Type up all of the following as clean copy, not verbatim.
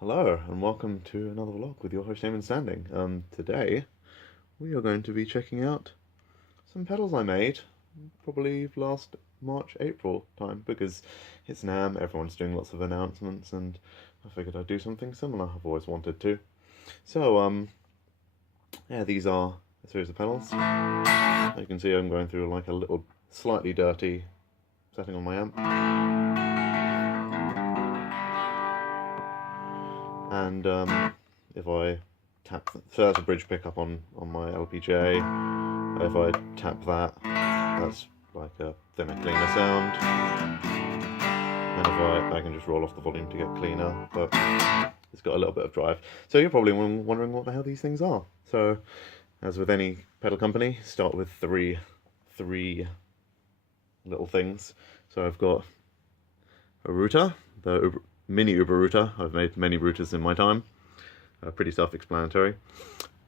Hello and welcome to another vlog with your host Standing. Today we are going to be checking out some pedals I made probably last March, April time because it's NAMM, everyone's doing lots of announcements and I figured I'd do something similar. I've always wanted to. So yeah, these are a series of pedals. As you can see, I'm going through like a little slightly dirty setting on my amp. And if I tap, so that's a bridge pickup on my LPGA. If I tap that, that's like a thinner, cleaner sound. And if I can just roll off the volume to get cleaner, but it's got a little bit of drive. So you're probably wondering what the hell these things are. So, as with any pedal company, start with three little things. So I've got a router, the Mini Über Router. I've made many routers in my time. Pretty self-explanatory.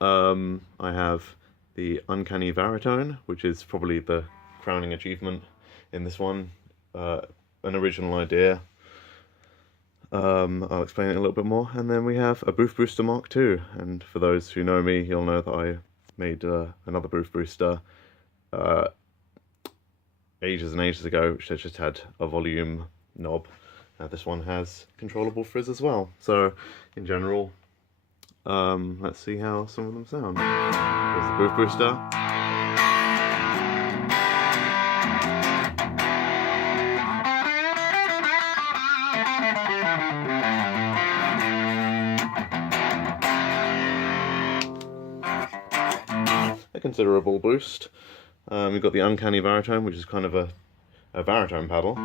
I have the Uncanny Varitone, which is probably the crowning achievement in this one. An original idea. I'll explain it a little bit more. And then we have a Bouf Booster MKII. And for those who know me, you'll know that I made another Bouf Booster ages and ages ago, which just had a volume knob. This one has controllable frizz as well. So, in general, let's see how some of them sound. Here's the Bouf Booster. A considerable boost. We've got the Uncanny Varitone, which is kind of a baritone pedal.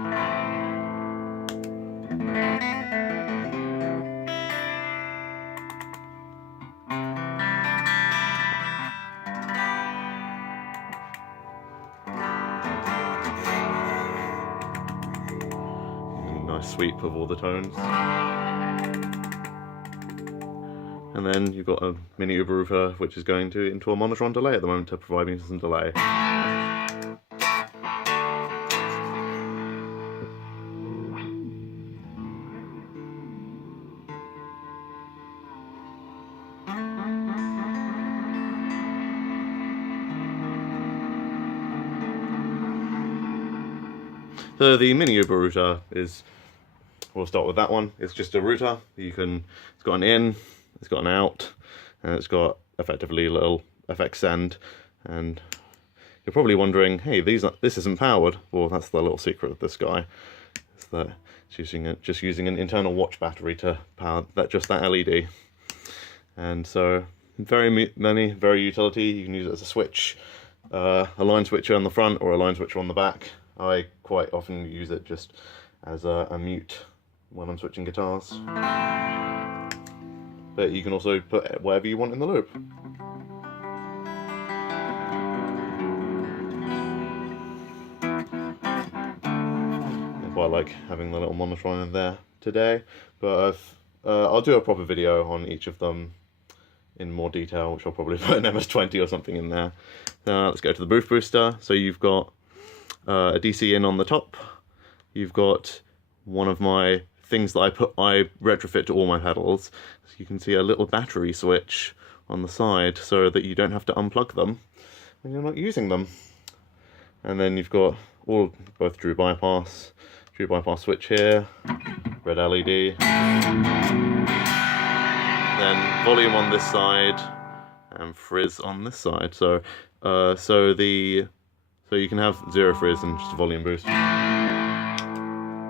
Nice sweep of all the tones. And then you've got a Mini Über Router, which is going into a monotone delay at the moment to provide me some delay. So the Mini Über Router is, we'll start with that one. It's just a router. It's got an in, it's got an out, and it's got effectively a little FX send. And you're probably wondering, hey, this isn't powered. Well, that's the little secret of this guy. Is that it's just using an internal watch battery to power just that LED. And so very utility. You can use it as a switch, a line switcher on the front or a line switcher on the back. I quite often use it just as a mute when I'm switching guitars. But you can also put whatever you want in the loop. I quite like having the little monotone in there today, but I'll do a proper video on each of them in more detail, which I'll probably put an MS-20 or something in there. Let's go to the Bouf Booster. So you've got a DC in on the top. You've got one of my things that I retrofit to all my pedals. So you can see a little battery switch on the side so that you don't have to unplug them when you're not using them. And then you've got both true bypass switch here, red LED. Then volume on this side and frizz on this side. So so you can have zero frizz and just a volume boost.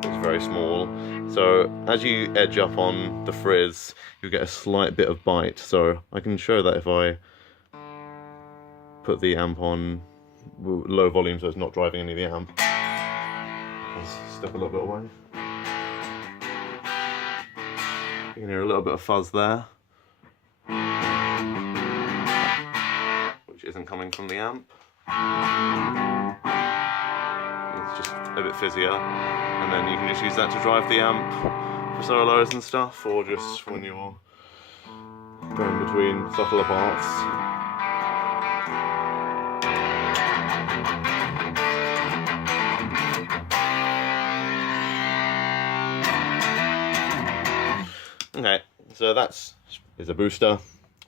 It's very small. So as you edge up on the frizz, you get a slight bit of bite. So I can show that if I put the amp on low volume so it's not driving any of the amp. Let's step a little bit away. You can hear a little bit of fuzz there, which isn't coming from the amp. It's just a bit fizzier, and then you can just use that to drive the amp for solos and stuff, or just when you're going between subtler parts. Okay, so is a booster.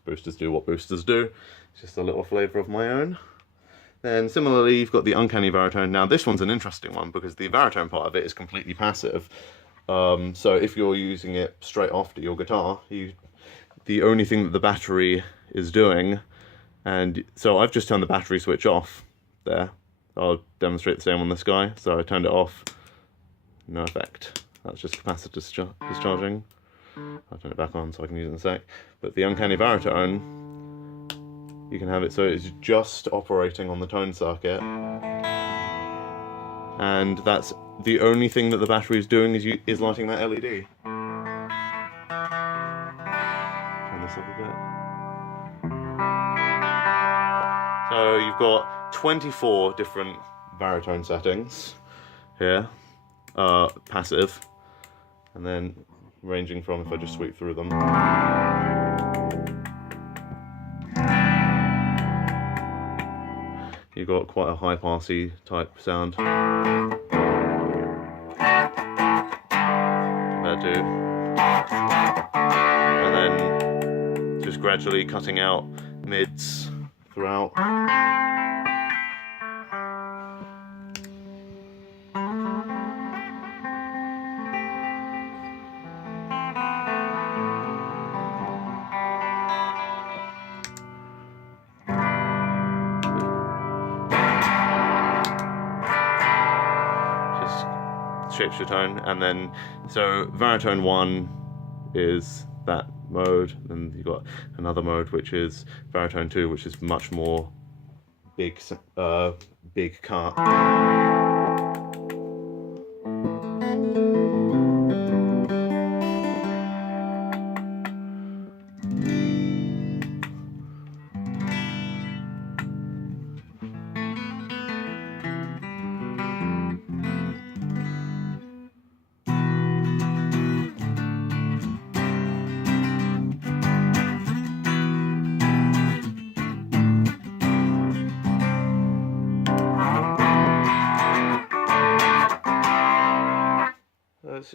Boosters do what boosters do. It's just a little flavour of my own. Then similarly, you've got the Uncanny Varitone. Now this one's an interesting one because the baritone part of it is completely passive. So if you're using it straight after your guitar, the only thing that the battery is doing, and so I've just turned the battery switch off there. I'll demonstrate the same on this guy. So I turned it off, no effect. That's just capacitor discharging. I'll turn it back on so I can use it in a sec. But the Uncanny Varitone, you can have it so it's just operating on the tone circuit. And that's the only thing that the battery is doing is lighting that LED. Turn this up a bit. So you've got 24 different baritone settings here, passive, and then ranging from, if I just sweep through them, you've got quite a high passy type sound compared to, and then just gradually cutting out mids throughout. Shapes your tone, and then so Varitone 1 is that mode, and you've got another mode which is Varitone 2, which is much more big cut.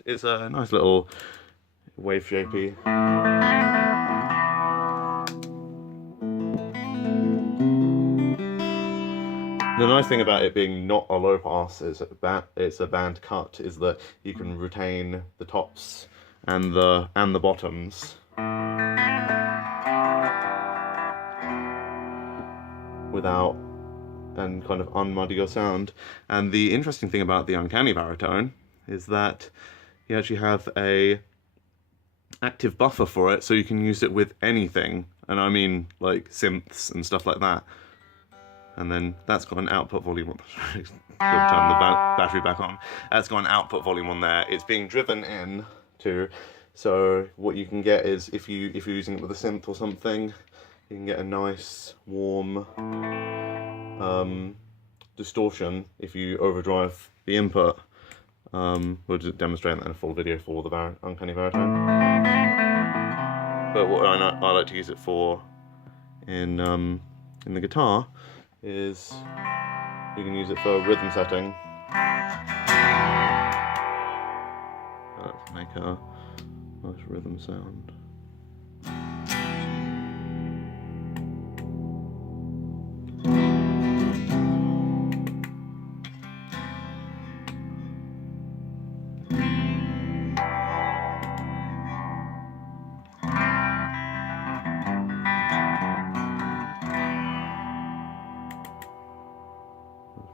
It's a nice little wave shapey. The nice thing about it being not a low pass, it's a band cut, is that you can retain the tops and the bottoms without and kind of unmuddy your sound. And the interesting thing about the Uncanny Varitone is that you actually have a active buffer for it, so you can use it with anything, and I mean like synths and stuff like that. And then that's got an output volume on. Turn the battery back on. That's got an output volume on there. It's being driven in to, so what you can get is if you're using it with a synth or something, you can get a nice warm distortion if you overdrive the input. We'll just demonstrate that in a full video for the Uncanny Varitone. But what I like to use it for in the guitar is you can use it for rhythm setting. Let's make a nice rhythm sound.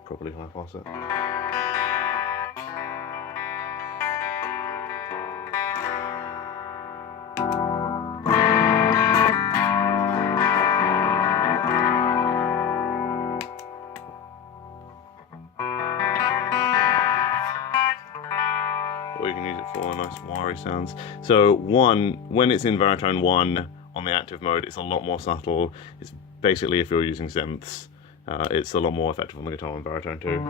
Probably high pass it. Or you can use it for nice wiry sounds. So when it's in Varitone 1 on the active mode, it's a lot more subtle. It's basically, if you're using synths, it's a lot more effective on the guitar in Varitone 2.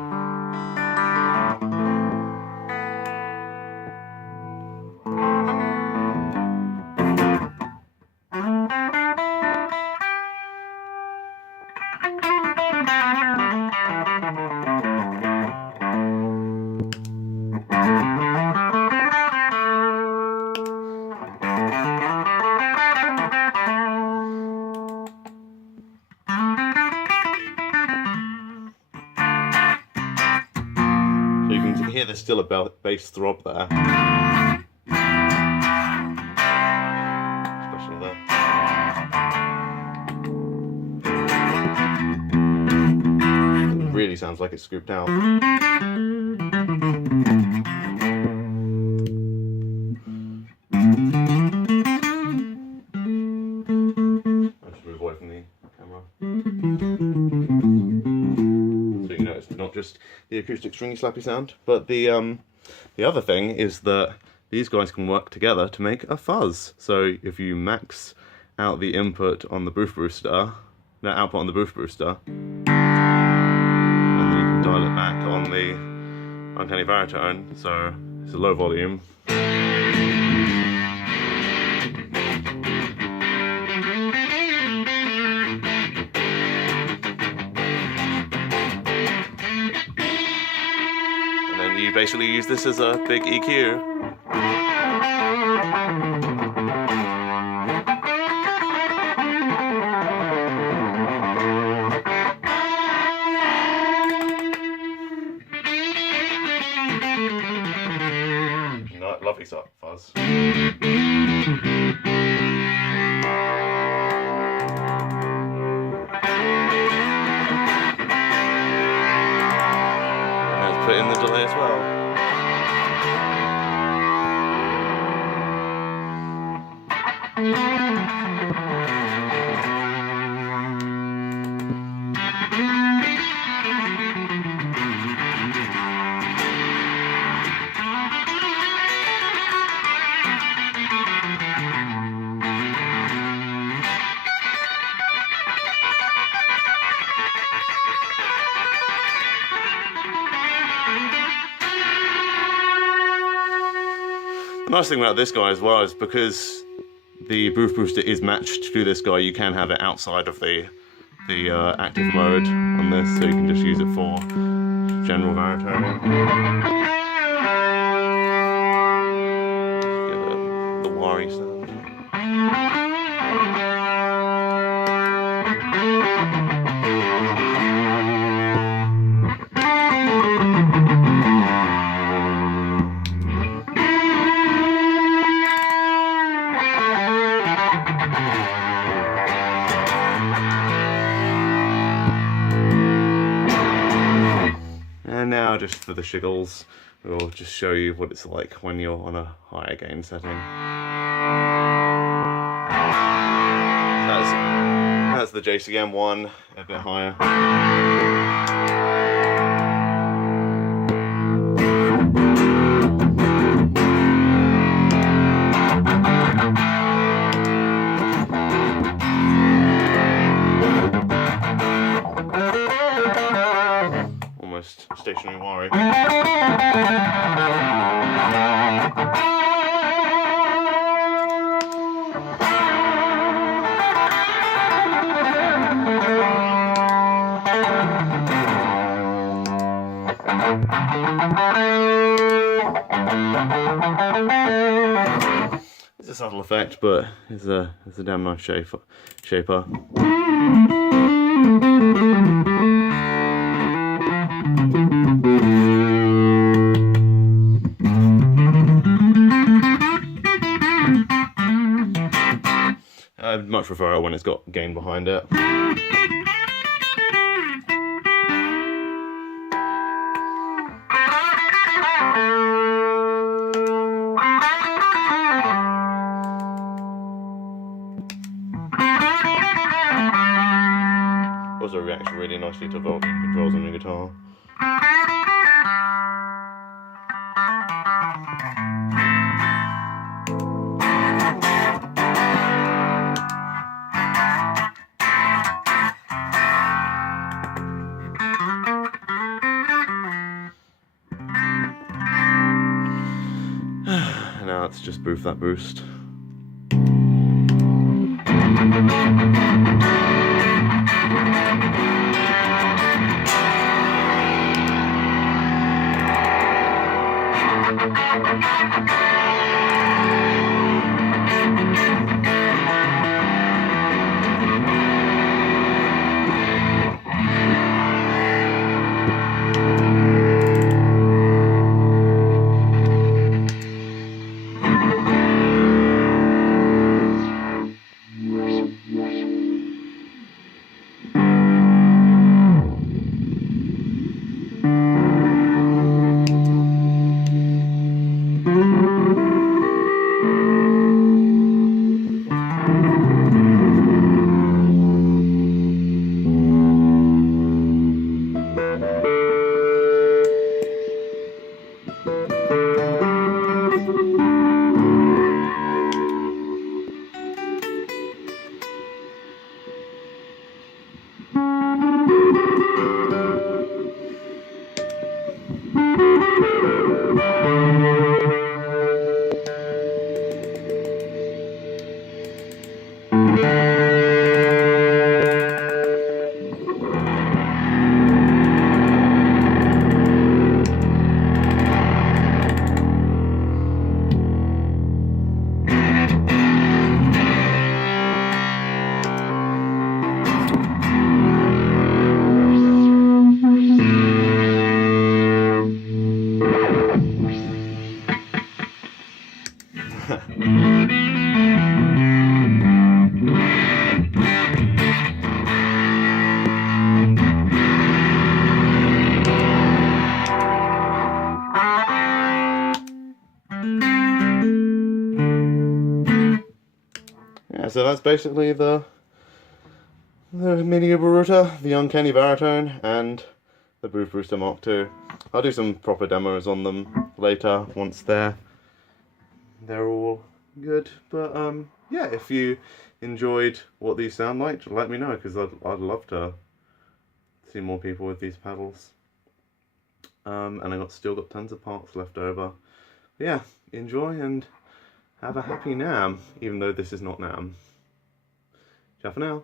there's still a bass throb there. Especially there. It really sounds like it's scooped out. Just the acoustic stringy slappy sound, but the other thing is that these guys can work together to make a fuzz. So if you max out the input on the Bouf Booster, the output on the Bouf Booster, and then you can dial it back on the Uncanny Varitone, so it's a low volume. You basically use this as a big EQ. Lovely fuzz. Put in the delay as well. The nice thing about this guy as well is because the Bouf Booster is matched to this guy, you can have it outside of the active mode on this, so you can just use it for general baritone. Give it the wiry sound. And now, just for the shiggles, we'll just show you what it's like when you're on a higher gain setting. That's the JCM one, a bit higher. Stationary wiring. It's a subtle effect, but it's a damn nice shaper. I'd much prefer it when it's got gain behind it. Also reacts really nicely to volume controls on the guitar. Now let's just Bouf that boost. Yeah, so that's basically the Mini Über Router, the Uncanny Varitone, and the Bouf Booster MKII. I'll do some proper demos on them later once they're all good. But yeah, if you enjoyed what these sound like, let me know, because I'd love to see more people with these pedals. And I still got tons of parts left over. But yeah, enjoy and have a happy NAMM, even though this is not NAMM. Ciao for now.